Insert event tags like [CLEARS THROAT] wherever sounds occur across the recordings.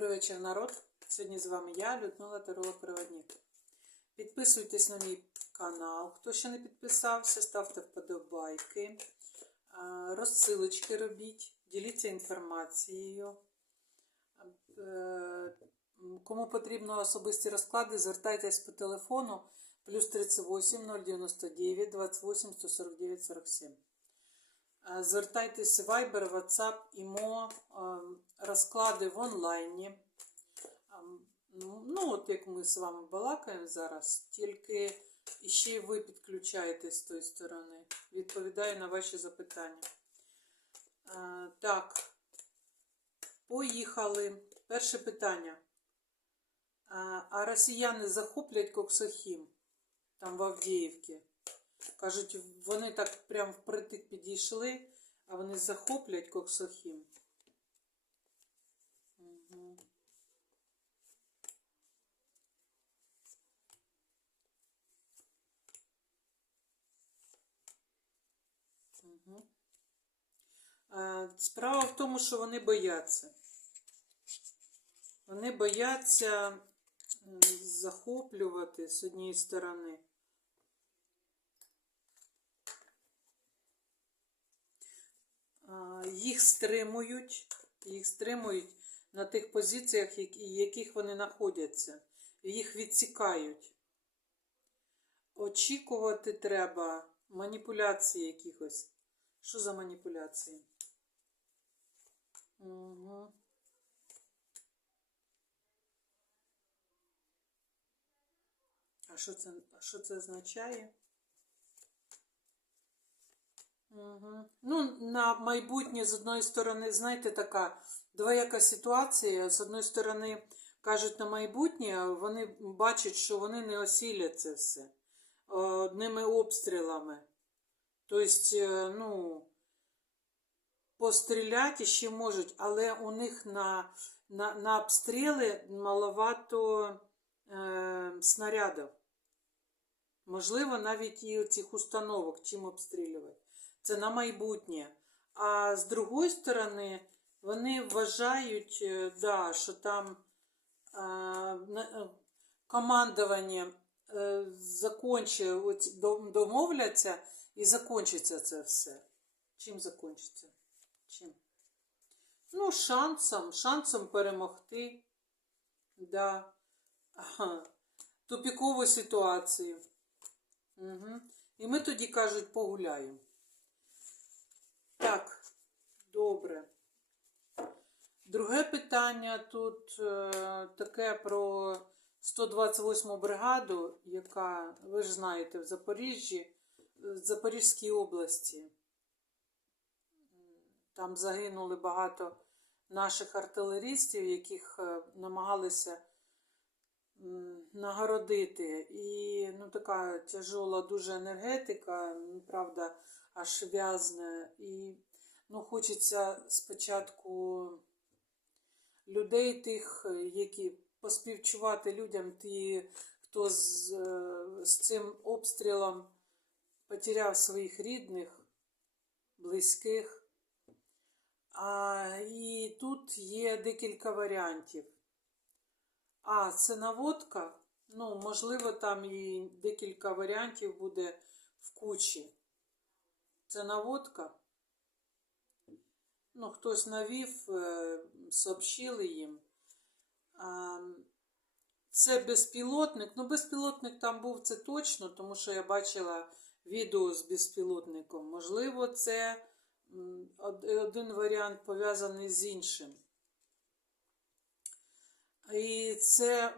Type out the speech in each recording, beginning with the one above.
Добрий вечір, народ. Сьогодні з вами я, Людмила Таролог Проводник. Підписуйтесь на мій канал. Хто ще не підписався, ставте вподобайки, розсилочки робіть, діліться інформацією. Е, Кому потрібно особисті розклади, звертайтесь по телефону плюс 38 099 28 149 47. Е, Звертайтесь в Viber, WhatsApp, ІМО, ем, розклади в онлайні. Ем, Ну, ну, от як ми з вами балакаємо зараз, тільки ще й ви підключаєтесь з тої сторони. Відповідаю на ваші запитання. Е, Так, поїхали. Перше питання. Е, А росіяни захоплять Коксохім там в Авдіївці? Кажуть, вони так прям впритик підійшли, а вони захоплять Коксохім. Угу. Справа в тому, що вони бояться. Вони бояться захоплювати з однієї сторони. Їх стримують, їх стримують на тих позиціях, яких вони знаходяться. Їх відсікають. Очікувати треба маніпуляції якихось. Що за маніпуляції? Угу. А що це, що це означає? Угу. Ну, на майбутнє, з одної сторони, знаєте, така двояка ситуація. З одної сторони, кажуть на майбутнє, вони бачать, що вони не осілять це все е, одними обстрілами. Тобто, е, ну, постріляти ще можуть, але у них на, на, на обстріли маловато е, снарядів. Можливо, навіть і цих установок чим обстрілювати. Це на майбутнє. А з другої сторони, вони вважають, е, да, що там е, е, командування е, закончить, домовляться і закінчиться це все. Чим закінчиться? Чим? Ну, шансом, шансом перемогти. Да. Ага. Тупікову ситуацію. Угу. І ми тоді, кажуть, погуляємо. Так, добре. Друге питання тут е, таке про 128 бригаду, яка, ви ж знаєте, в Запоріжжі, в Запорізькій області. Там загинули багато наших артилерістів, яких е, намагалися нагородити. І ну, така тяжола дуже енергетика, правда, аж в'язне. І ну, хочеться спочатку людей тих, е, які поспівчувати людям, ті, хто з, е, з цим обстрілом потеряв своїх рідних, близьких. А, і тут є декілька варіантів. А, це наводка. Ну, можливо, там і декілька варіантів буде в кучі. Це наводка. Ну, хтось навів, е, сообщили їм. Це безпілотник. Ну, безпілотник там був це точно, тому що я бачила відео з безпілотником. Можливо, це один варіант пов'язаний з іншим. І це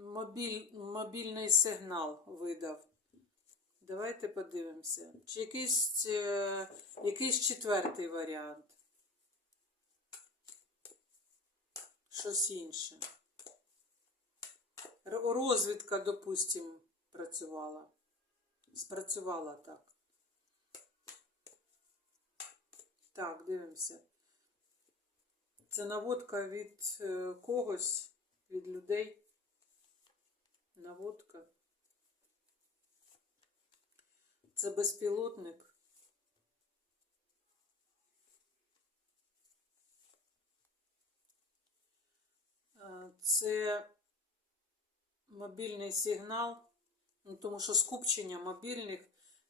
мобіль, мобільний сигнал видав. Давайте подивимося. Чи якийсь, е, якийсь четвертий варіант? Щось інше. Розвідка, допустимо, працювала. Спрацювала так. Так, дивимося. Це наводка від е, когось, від людей. Наводка. Це безпілотник. Це мобільний сигнал, ну, тому що скупчення мобільних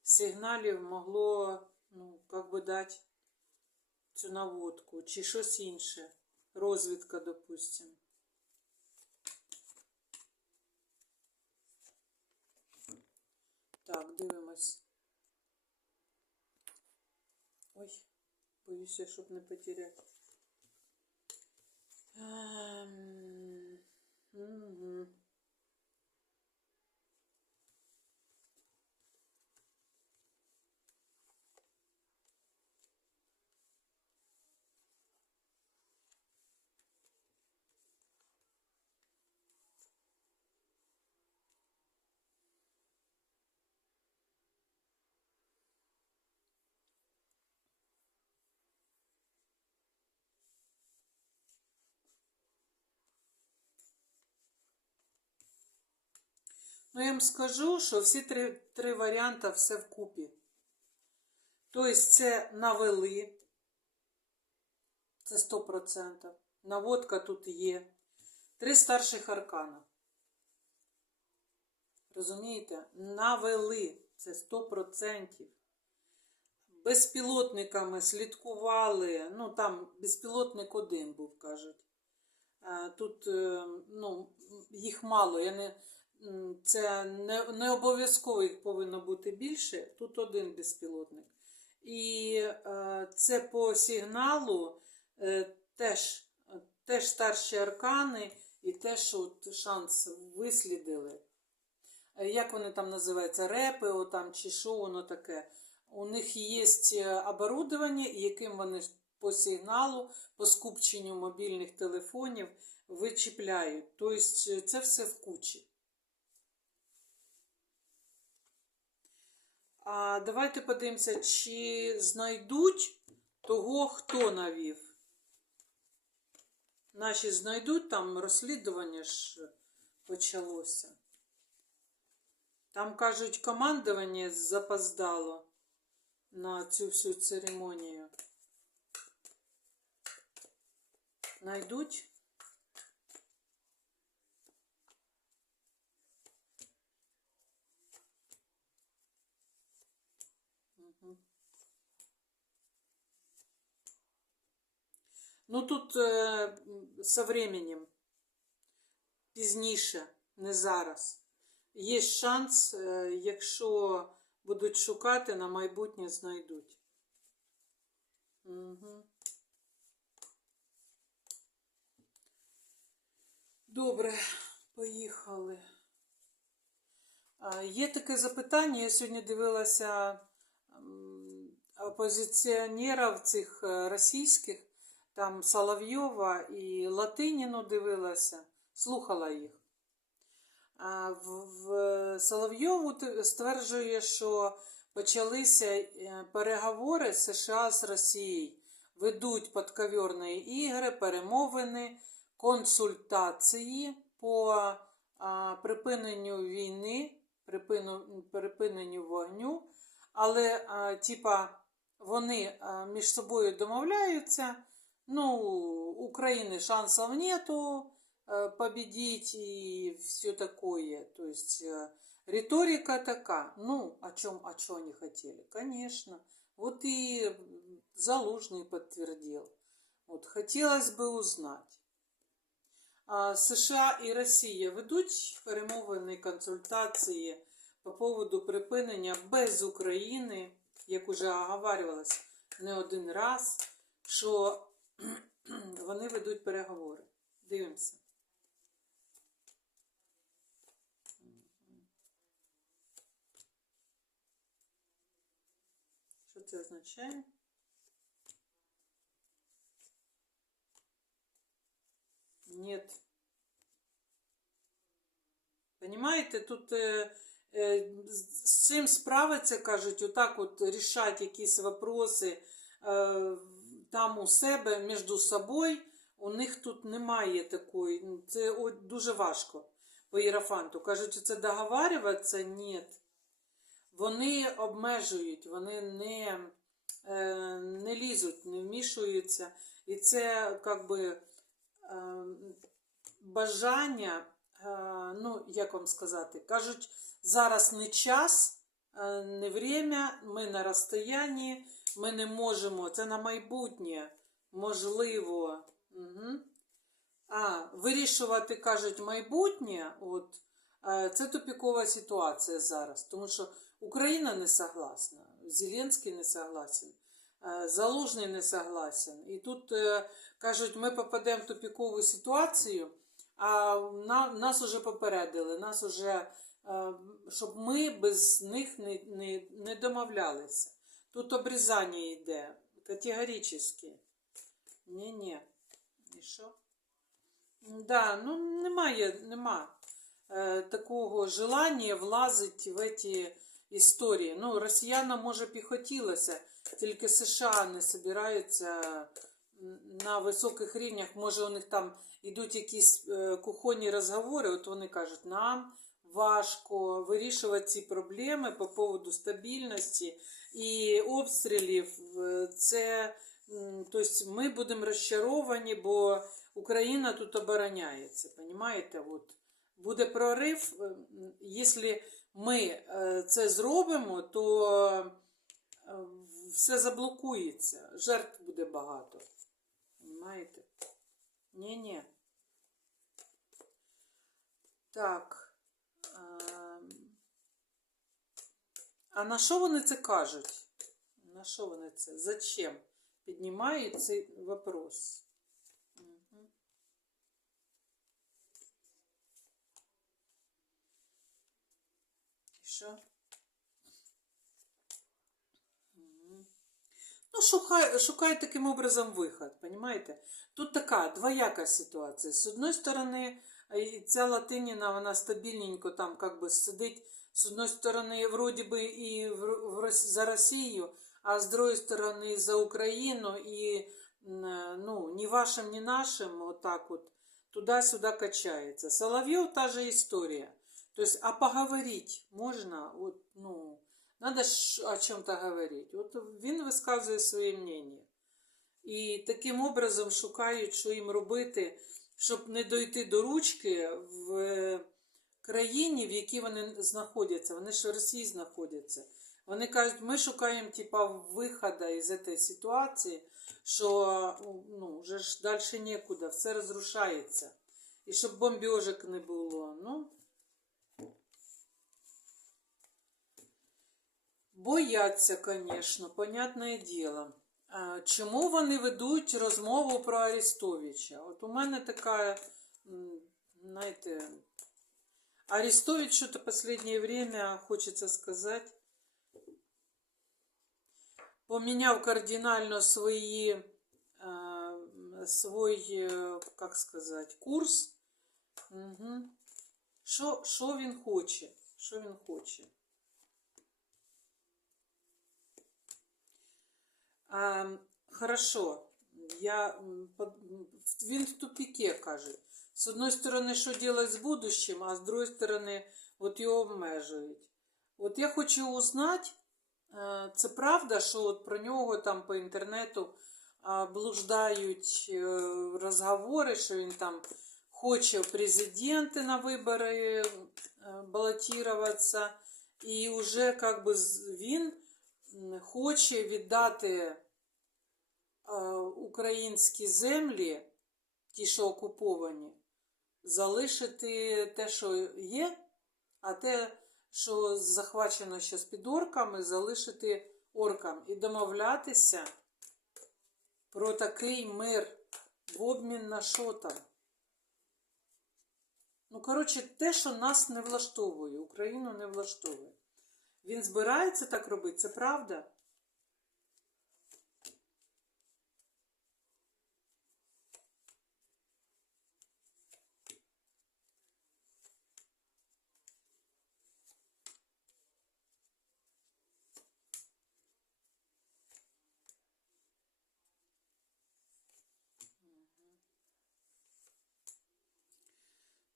сигналів могло, ну, як би дати цю наводку, чи щось інше. Розвідка, допустимо. Так, дивимось. Боюся, щоб не потеряти. Ем, Ну, я вам скажу, що всі три, три варіанти все вкупі. Тобто це навели, це 100%. Наводка тут є. Три старших аркана. Розумієте? Навели, це 100%. Безпілотниками слідкували. Ну, там безпілотник один був, кажуть. Е, Тут е, ну, їх мало. Я не, це не, не обов'язково їх повинно бути більше. Тут один безпілотник. І е, це по сигналу е, теж, теж старші аркани і теж от шанс вислідили. Е, Як вони там називаються? Репи о, там, чи що воно таке? У них є оборудовання, яким вони по сигналу, по скупченню мобільних телефонів вичіпляють. Тобто це все в кучі. А давайте подивимося, чи знайдуть того, хто навів. Наші знайдуть, там розслідування ж почалося. Там, кажуть, командування запоздало на цю всю церемонію. Найдуть? Ну тут е, со временем, пізніше, не зараз. Є шанс, е, якщо будуть шукати, на майбутнє знайдуть. Угу. Добре, поїхали. Є таке запитання. Я сьогодні дивилася опозиціонерів цих е, російських, там Соловйова і Латиніну дивилася, слухала їх. А в, Соловйову стверджує, що почалися е, переговори США з Росією. Ведуть подковірні ігри, перемовини, консультації по припиненню війни, припиненню вогню, але типа вони між собою домовляються. Ну, у України шансов нету э, победить и все такое. То есть э, риторика такая. Ну, о чем, о чем они хотели? Конечно. Вот и м, Залужный подтвердил. Вот хотелось бы узнать. А США і Росія ведуть перемовини консультації по поводу припинення без України, як уже оговарювалось не один раз, що [CLEARS THROAT] вони ведуть переговори. Дивимося. Що це означає? Нет. Понимаєте, тут е, е, з цим справиться, кажуть, отак от рішать якісь вопроси е, там у себе між собою. У них тут немає такої. ну, Це дуже важко по Єрофанту. Кажуть, це договарюватися? Ні. Вони обмежують, вони не, е, не лізуть, не вмішуються. І це як би. е, бажання, е, ну, як вам сказати, кажуть, зараз не час, не время, ми на розстоянні, ми не можемо, це на майбутнє, можливо. Угу. А, вирішувати, кажуть, майбутнє, от, е, це тупікова ситуація зараз, тому що Україна не согласна, Зеленський не согласен, е, Залужний не согласен. І тут е, кажуть, ми попадемо в тупікову ситуацію, а на, нас уже попередили, нас уже, щоб ми без них не, не, не домовлялися. Тут обрізання йде категорично. Ні-ні. І що? Да, ну немає, нема е, такого желання влазити в ці історії. Ну, росіянам, може, б і хотілося, тільки США не збираються на високих рівнях. Може, у них там йдуть якісь е, кухонні розговори, от вони кажуть, нам важко вирішувати ці проблеми по поводу стабільності і обстрілів. Це, тобто ми будемо розчаровані, бо Україна тут обороняється. Понимаєте? От буде прорив. е, Якщо ми е, це зробимо, то е, все заблокується. Жертв буде багато. Понимаєте? Ні-ні. Так. А на що вони це кажуть? На що вони це? Зачем? Піднімають цей вопрос. І що? Ну, шукай, шукай таким образом виход, понимаете? Тут така двояка ситуація. З одної сторони, ця Латиніна, вона стабільненько там как би сидить. З одної сторони, вроді би і в, в, за Росію, а з другої сторони за Україну і е, ну, ні вашим, ні нашим, отак от туди-сюди качається. Соловйов та же історія. Тобто, а поговорить можна, от, ну, надо о чем-то говорить. От він висказує своє мнення. І таким образом шукають, що їм робити, щоб не дойти до ручки в країні, в якій вони знаходяться. Вони ж в Росії знаходяться. Вони кажуть, ми шукаємо типа виходу із цієї ситуації, що ну, вже ж далі нікуди, все розрушається. І щоб бомбежок не було. Ну, бояться, звісно, понятне діло. Чому вони ведуть розмову про Арестовича? От у мене така, знаєте, Арестович что-то последнее время, хочется сказать, поміняв кардинально свої, е, свій, е, як сказати, курс. Угу. Що, що він хоче? Що він хоче? А, хорошо. Я, м, под- м, він в тупике, каже. З одної сторони, що робити з будущим, а з другої сторони, от його обмежують. От я хочу узнати, е, це правда, що от про нього там по інтернету блуждають е, розговори, що він там хоче в президенти на вибори балотуватися, і вже как би він хоче віддати українські землі, ті, що окуповані, залишити те, що є, а те, що захвачено зараз під орками, залишити оркам і домовлятися про такий мир в обмін на що там. Ну, коротше, те, що нас не влаштовує, Україну не влаштовує. Він збирається так робити, це правда?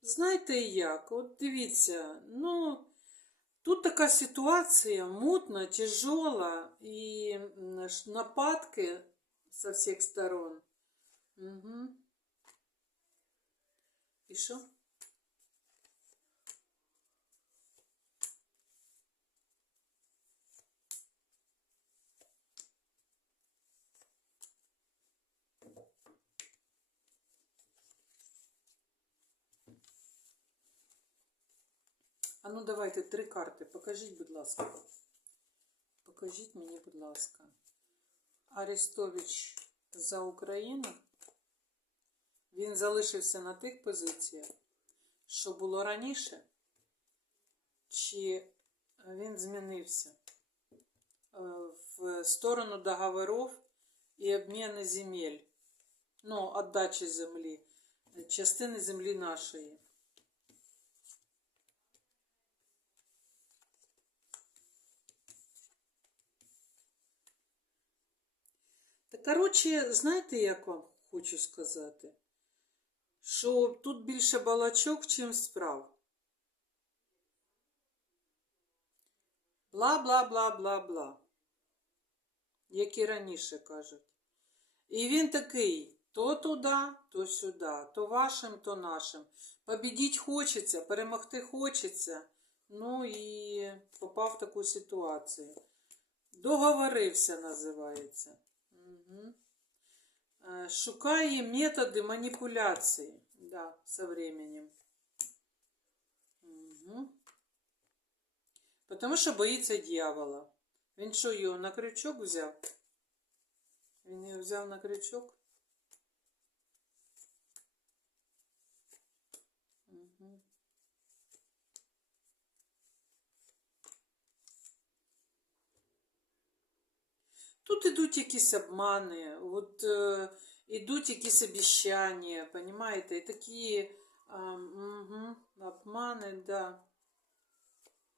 Знаєте як? От дивіться, ну, тут така ситуація мутна, тяжела і м, ш- нападки со всіх сторон. Угу. І що? А ну давайте три карти. Покажіть, будь ласка. Покажіть мені, будь ласка. Арестович за Україну. Він залишився на тих позиціях, що було раніше, чи він змінився е, в сторону договорів і обміну земель, ну, віддачі землі, частини землі нашої. Коротше, знаєте, як вам хочу сказати? Що тут більше балачок, чим справ. Бла-бла-бла-бла-бла. Як і раніше кажуть. І він такий то туди, то сюди, то вашим, то нашим. Побідіть хочеться, перемогти хочеться. Ну і попав в таку ситуацію. Договорився, називається. Угу. Шукає методи маніпуляції. Да, со временем. Угу. Потому що боїться дьявола. Він що, його на крючок взяв? Він його взяв на крючок? Тут ідуть якісь обмани, от е, ідуть якісь обіщання, понимаєте? І такі а, угу, обмани, да.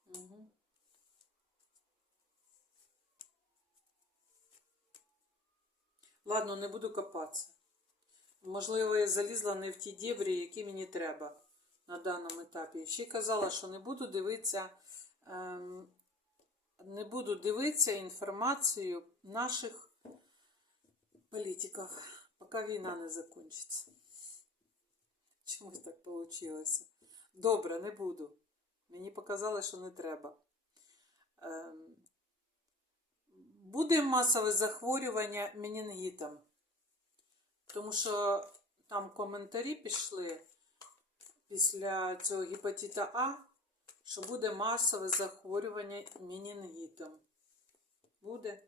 Угу. Ладно, не буду копатися. Можливо, я залізла не в ті дібрі, які мені треба на даному етапі. Ще казала, що не буду дивитися, ем, не буду дивитися інформацію наших політиків, поки війна не закінчиться. Чомусь так вийшло. Добре, не буду. Мені показали, що не треба. Ем, Буде масове захворювання менінгітом. Тому що там коментарі пішли після цього гепатита А, що буде масове захворювання менінгітом. Буде.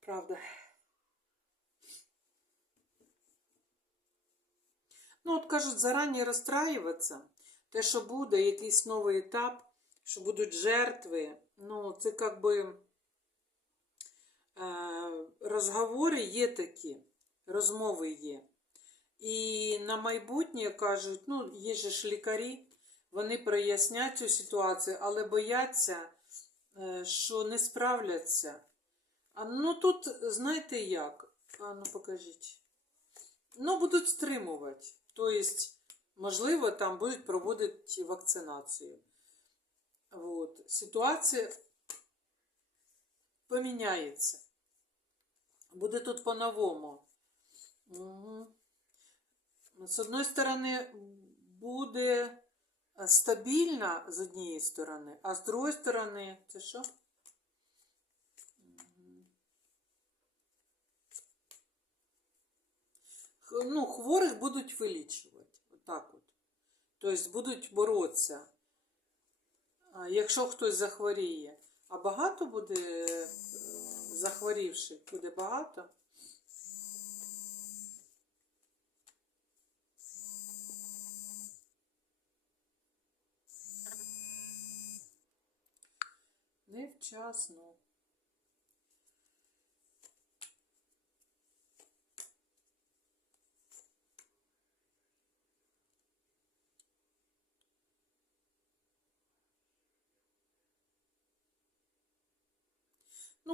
Правда. Ну, от кажуть, зарані розстраюватися, те, що буде, якийсь новий етап, що будуть жертви. Ну, це як би е, розговори є такі, розмови є. І на майбутнє кажуть, ну, є ж лікарі, вони прояснять цю ситуацію, але бояться, е, що не справляться. А, ну тут, знаєте як? А ну покажіть. Ну, будуть стримувати. Тобто, можливо, там будуть проводити вакцинацію. Вот. Ситуація поміняється. Буде тут по-новому. Угу. З одної сторони, буде стабільна з однієї сторони, а з другої сторони, це що? Ну, хворих будуть вилічувати. Отак от. Тобто будуть боротися. Якщо хтось захворіє, а багато буде е, захворівших, буде багато. Невчасно.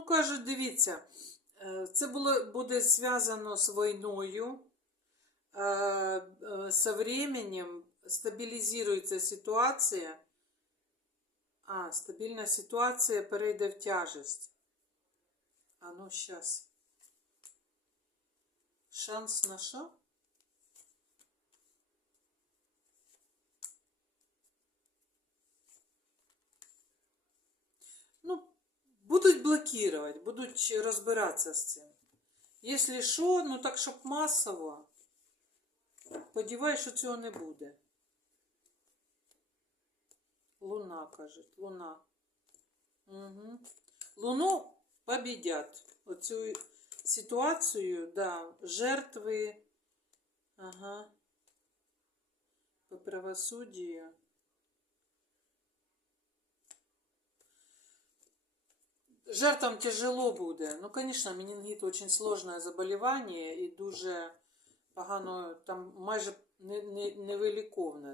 Кажуть, дивіться, е, це було, буде зв'язано з війною. э, со временем стабілізується ситуація. А, стабільна ситуація перейде в тяжесть. А ну, сейчас. Шанс на що? Ну, будуть блокувати, будуть розбиратися з цим. Якщо що, ну так, щоб масово, сподіваюсь, що цього не буде. Луна, кажуть, луна. Угу. Луну победят. Оцю ситуацію, да, жертви. Ага. По правосудию. Жертвам тяжело буде. Ну, конечно, менінгіт очень сложне заболівання і дуже погано, там майже не- не-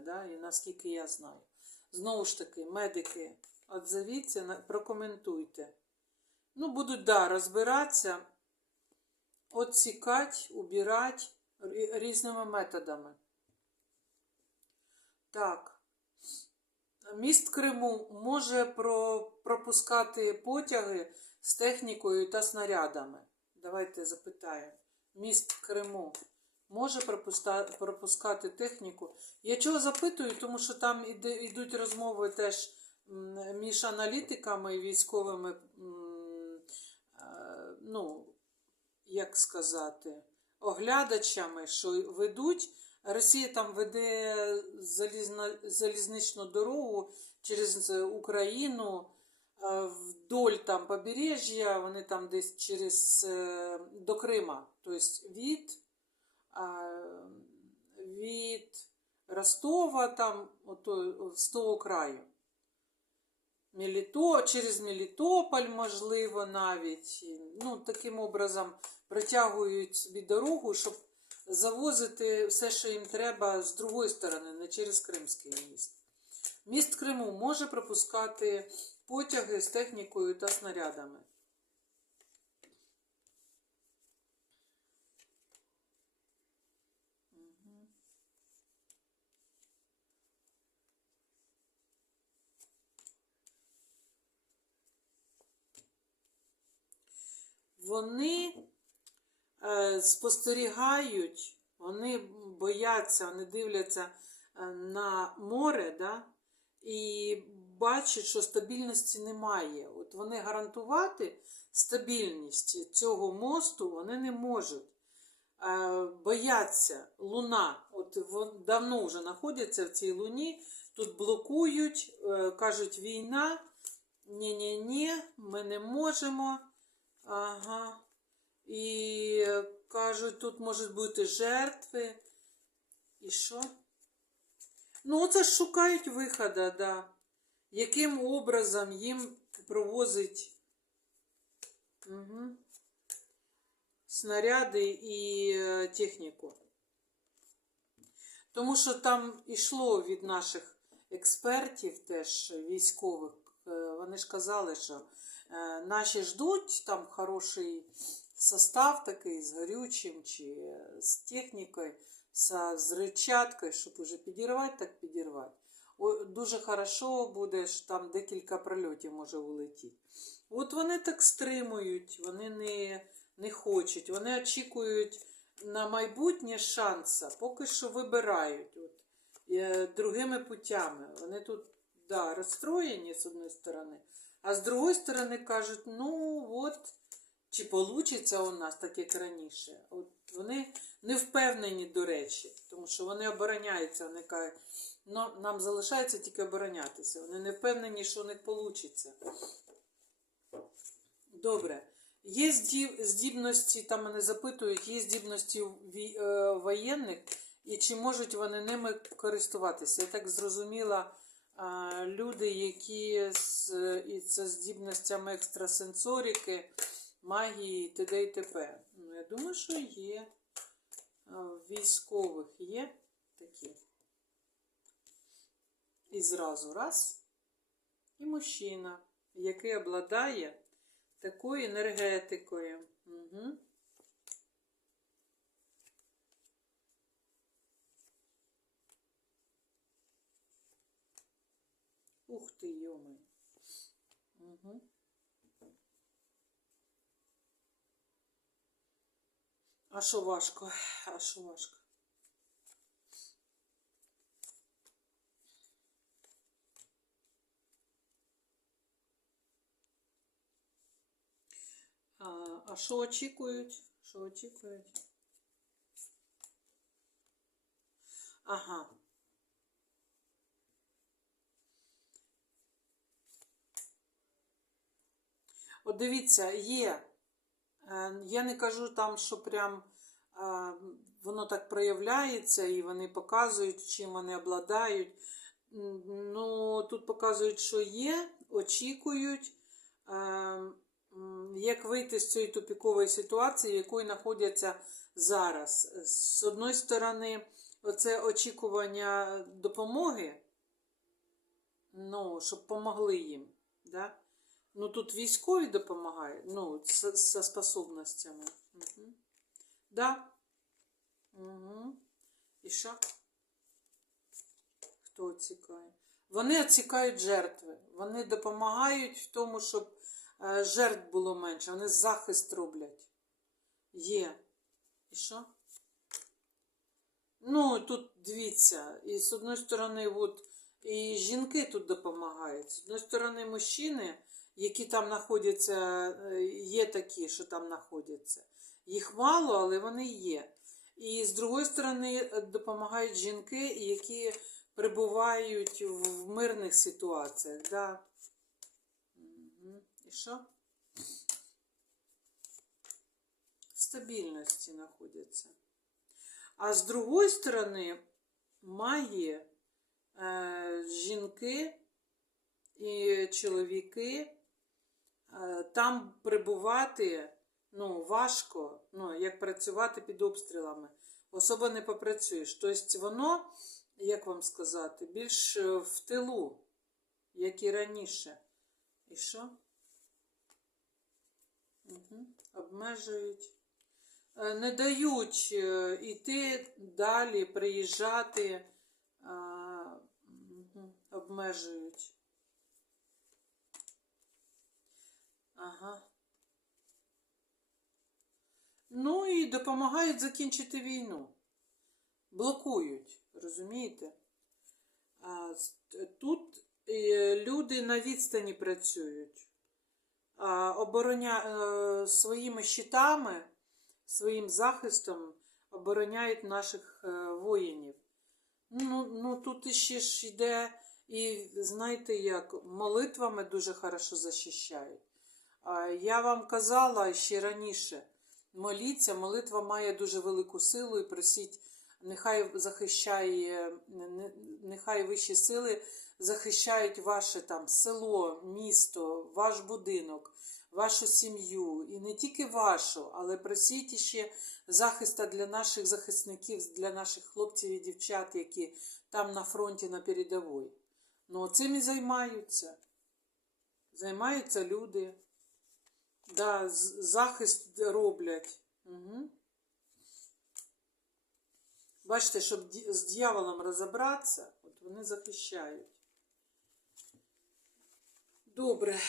да, і наскільки я знаю. Знову ж таки, медики, отзовіться, прокоментуйте. Ну, будуть, да, розбиратися, отсікать, убирать різними методами. Так. Міст Криму може про, пропускати потяги з технікою та снарядами. Давайте запитаємо. Міст Криму може пропускати техніку. Я чого запитую, тому що там йдуть розмови теж між аналітиками і військовими, е, ну, як сказати, оглядачами, що ведуть. Росія там веде залізна, залізничну дорогу через Україну е, вдоль там побережжя, вони там десь через е, до Крима. Тобто від, е, від Ростова, там, ото, з того краю. Меліто, через Мелітополь, можливо, навіть. Ну, таким образом протягують собі дорогу, щоб завозити все, що їм треба з другої сторони, не через Кримський міст. Міст Криму може пропускати потяги з технікою та снарядами. Вони спостерігають, вони бояться, вони дивляться е, на море, да, і бачать, що стабільності немає. От вони гарантувати стабільність цього мосту вони не можуть. Е, бояться луна, от давно вже знаходяться в цій луні, тут блокують, е, кажуть, війна. Ні-ні-ні, ми не можемо. Ага. І кажуть, тут можуть бути жертви. І що? Ну, це ж шукають виходу, да. Яким образом їм провозить угу. снаряди і е, техніку. Тому що там йшло від наших експертів, теж військових, е, вони ж казали, що е, наші ждуть там хороший состав такий з горючим чи з технікою, з зричаткою, щоб уже підірвати, так підірвати. Дуже хорошо буде, що там декілька прольотів може улетіти. От вони так стримують, вони не, не хочуть, вони очікують на майбутнє шанса, поки що вибирають от, е, другими путями. Вони тут да, розстроєні з одної сторони, а з другої сторони кажуть, ну от, чи вийде у нас так, як раніше. От вони не впевнені, до речі, тому що вони обороняються, вони кажуть, ну, нам залишається тільки оборонятися. Вони не впевнені, що у них вийде. Добре. Є здібності, там мене запитують, є здібності е, воєнних, і чи можуть вони ними користуватися? Я так зрозуміла, люди, які з, і це здібностями екстрасенсорики, магії т.д. і т.п. Ну, я думаю, що є. Е, військових є такі. І зразу раз. І мужчина, який обладає такою енергетикою. Угу. Ух ти, йомий. А що важко? А що важко? А, що очікують? Що очікують? Ага. От дивіться, є. Е, Я не кажу там, що прям е, воно так проявляється і вони показують, чим вони обладають. Ну, тут показують, що є, очікують, е, як вийти з цієї тупікової ситуації, в якої знаходяться зараз. З одної сторони, оце очікування допомоги, ну, щоб помогли їм. Да? Ну, тут військові допомагають, ну, з, способностями. Угу. Да. Угу. І що? Хто оцікає? Вони оцікають жертви. Вони допомагають в тому, щоб е, жертв було менше. Вони захист роблять. Є. І що? Ну, тут дивіться, і з одної сторони, от, і жінки тут допомагають. З одної сторони, мужчини, які там знаходяться, е, є такі, що там знаходяться. Їх мало, але вони є. І з другої сторони, е, допомагають жінки, які перебувають в мирних ситуаціях. Да. І що? В стабільності знаходяться. А з другої сторони, має е, жінки і чоловіки там перебувати ну, важко, ну, як працювати під обстрілами. Особо не попрацюєш. Тобто воно, як вам сказати, більш е, в тилу, як і раніше. І що? Угу. Обмежують. Е, Не дають е, іти далі, приїжджати, обмежують. Ага. Ну і допомагають закінчити війну. Блокують, розумієте? А, тут е, люди на відстані працюють. А, обороня... е, своїми щитами, своїм захистом обороняють наших е, воїнів. Ну, ну тут іще ж йде, і знаєте як, молитвами дуже хорошо захищають. Я вам казала ще раніше, моліться, молитва має дуже велику силу і просіть, нехай захищає, нехай вищі сили захищають ваше там село, місто, ваш будинок, вашу сім'ю. І не тільки вашу, але просіть ще захиста для наших захисників, для наших хлопців і дівчат, які там на фронті на передовій. Ну, цим і займаються. Займаються люди. Да, захист роблять. Угу. Бачите, щоб з дьяволом розібратися, от вони захищають. Добре.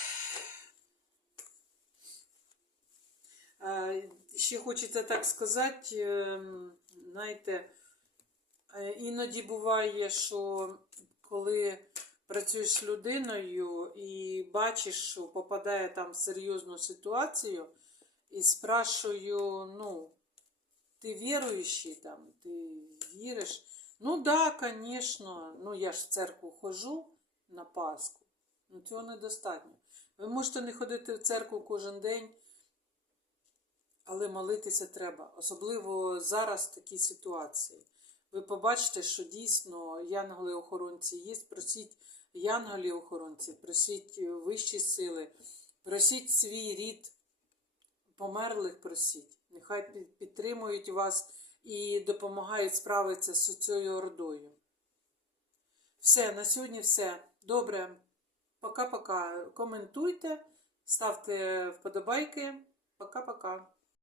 Ще хочеться так сказати, ем, знаєте, е, іноді буває, що коли працюєш з людиною і бачиш, що попадає там в серйозну ситуацію, і спрашую, ну, ти віруючий там, ти віриш? Ну да, звісно, ну я ж в церкву хожу на Пасху. Ну цього недостатньо. Ви можете не ходити в церкву кожен день, але молитися треба. Особливо зараз в такій ситуації. Ви побачите, що дійсно янголи-охоронці є. Просіть янголів-охоронців, просіть е, вищі сили, просіть свій рід, померлих просіть. Нехай підтримують вас і допомагають справитися з цією ордою. Все, на сьогодні все. Добре. Пока-пока. Коментуйте, ставте вподобайки. Пока-пока.